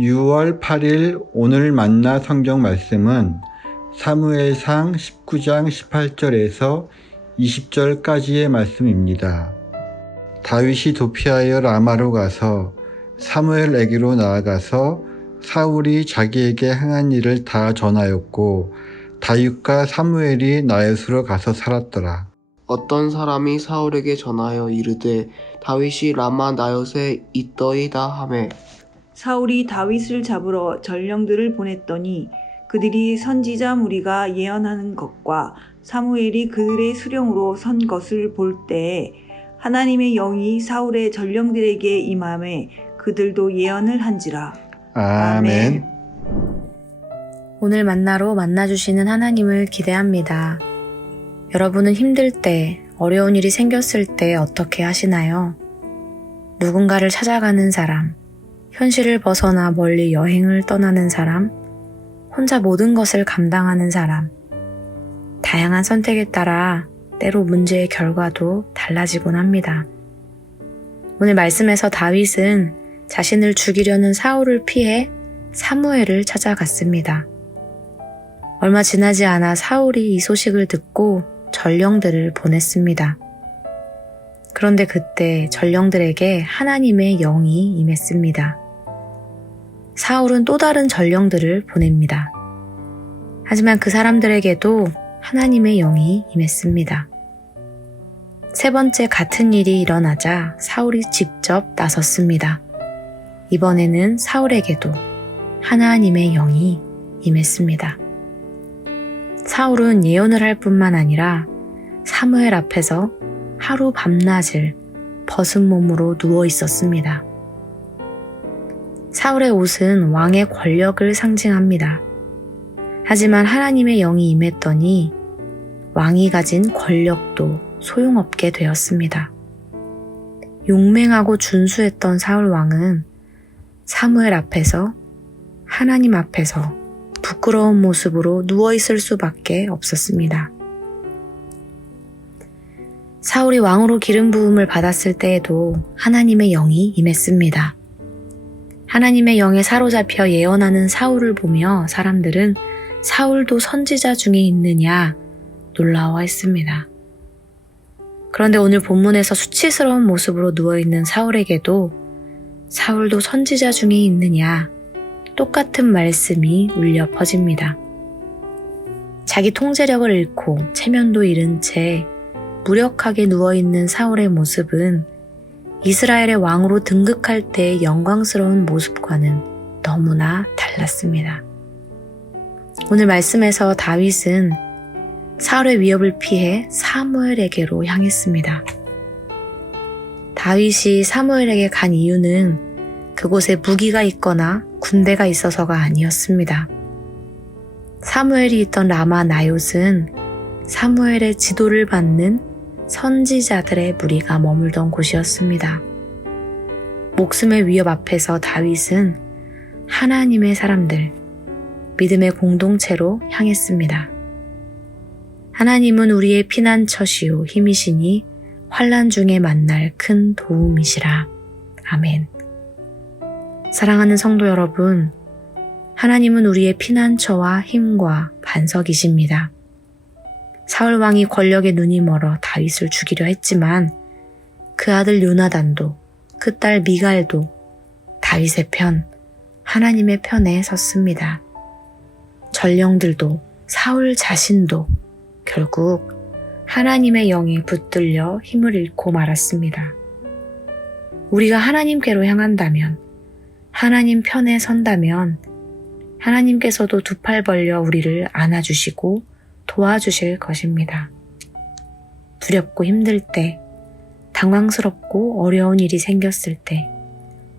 6월 8일 오늘 만나 성경 말씀은 사무엘상 19장 18절에서 20절까지의 말씀입니다. 다윗이 도피하여 라마로 가서 사무엘에게로 나아가서 사울이 자기에게 행한 일을 다 전하였고 다윗과 사무엘이 나요스로 가서 살았더라. 어떤 사람이 사울에게 전하여 이르되 다윗이 라마 나요스에 있더이다 하매 사울이 다윗을 잡으러 전령들을 보냈더니 그들이 선지자 무리가 예언하는 것과 사무엘이 그들의 수령으로 선 것을 볼 때에 하나님의 영이 사울의 전령들에게 임함에 그들도 예언을 한지라. 아멘. 오늘 만나로 만나주시는 하나님을 기대합니다. 여러분은 힘들 때, 어려운 일이 생겼을 때 어떻게 하시나요? 누군가를 찾아가는 사람, 현실을 벗어나 멀리 여행을 떠나는 사람, 혼자 모든 것을 감당하는 사람. 다양한 선택에 따라 때로 문제의 결과도 달라지곤 합니다. 오늘 말씀에서 다윗은 자신을 죽이려는 사울을 피해 사무엘을 찾아갔습니다. 얼마 지나지 않아 사울이 이 소식을 듣고 전령들을 보냈습니다. 그런데 그때 전령들에게 하나님의 영이 임했습니다. 사울은 또 다른 전령들을 보냅니다. 하지만 그 사람들에게도 하나님의 영이 임했습니다. 세 번째 같은 일이 일어나자 사울이 직접 나섰습니다. 이번에는 사울에게도 하나님의 영이 임했습니다. 사울은 예언을 할 뿐만 아니라 사무엘 앞에서 하루 밤낮을 벗은 몸으로 누워 있었습니다. 사울의 옷은 왕의 권력을 상징합니다. 하지만 하나님의 영이 임했더니 왕이 가진 권력도 소용없게 되었습니다. 용맹하고 준수했던 사울 왕은 사무엘 앞에서 하나님 앞에서 부끄러운 모습으로 누워있을 수밖에 없었습니다. 사울이 왕으로 기름 부음을 받았을 때에도 하나님의 영이 임했습니다. 하나님의 영에 사로잡혀 예언하는 사울을 보며 사람들은 사울도 선지자 중에 있느냐 놀라워했습니다. 그런데 오늘 본문에서 수치스러운 모습으로 누워있는 사울에게도 사울도 선지자 중에 있느냐 똑같은 말씀이 울려 퍼집니다. 자기 통제력을 잃고 체면도 잃은 채 무력하게 누워있는 사울의 모습은 이스라엘의 왕으로 등극할 때의 영광스러운 모습과는 너무나 달랐습니다. 오늘 말씀에서 다윗은 사울의 위협을 피해 사무엘에게로 향했습니다. 다윗이 사무엘에게 간 이유는 그곳에 무기가 있거나 군대가 있어서가 아니었습니다. 사무엘이 있던 라마 나옅은 사무엘의 지도를 받는 선지자들의 무리가 머물던 곳이었습니다. 목숨의 위협 앞에서 다윗은 하나님의 사람들, 믿음의 공동체로 향했습니다. 하나님은 우리의 피난처시오 힘이시니 환난 중에 만날 큰 도움이시라. 아멘. 사랑하는 성도 여러분, 하나님은 우리의 피난처와 힘과 반석이십니다. 사울 왕이 권력에 눈이 멀어 다윗을 죽이려 했지만 그 아들 요나단도 그 딸 미갈도 다윗의 편, 하나님의 편에 섰습니다. 전령들도 사울 자신도 결국 하나님의 영에 붙들려 힘을 잃고 말았습니다. 우리가 하나님께로 향한다면, 하나님 편에 선다면 하나님께서도 두 팔 벌려 우리를 안아주시고 도와주실 것입니다. 두렵고 힘들 때, 당황스럽고 어려운 일이 생겼을 때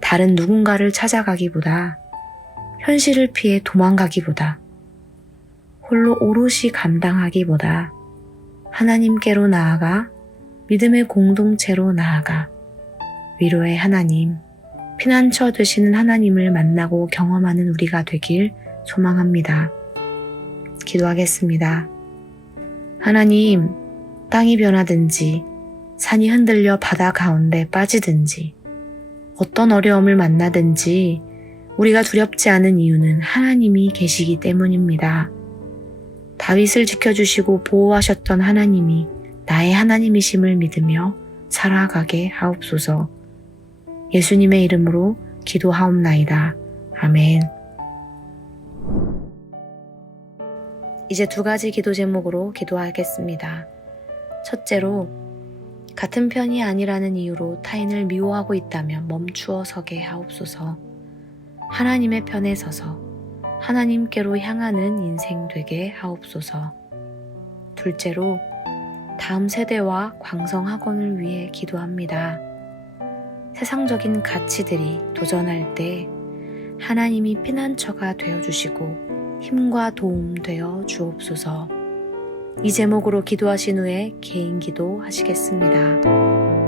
다른 누군가를 찾아가기보다 현실을 피해 도망가기보다 홀로 오롯이 감당하기보다 하나님께로 나아가 믿음의 공동체로 나아가 위로의 하나님, 피난처 되시는 하나님을 만나고 경험하는 우리가 되길 소망합니다. 기도하겠습니다. 하나님, 땅이 변하든지 산이 흔들려 바다 가운데 빠지든지 어떤 어려움을 만나든지 우리가 두렵지 않은 이유는 하나님이 계시기 때문입니다. 다윗을 지켜주시고 보호하셨던 하나님이 나의 하나님이심을 믿으며 살아가게 하옵소서. 예수님의 이름으로 기도하옵나이다. 아멘. 이제 2가지 기도 제목으로 기도하겠습니다. 첫째로, 같은 편이 아니라는 이유로 타인을 미워하고 있다면 멈추어 서게 하옵소서. 하나님의 편에 서서 하나님께로 향하는 인생 되게 하옵소서. 둘째로, 다음 세대와 광성학원을 위해 기도합니다. 세상적인 가치들이 도전할 때 하나님이 피난처가 되어주시고 힘과 도움 되어 주옵소서. 이 제목으로 기도하신 후에 개인 기도 하시겠습니다.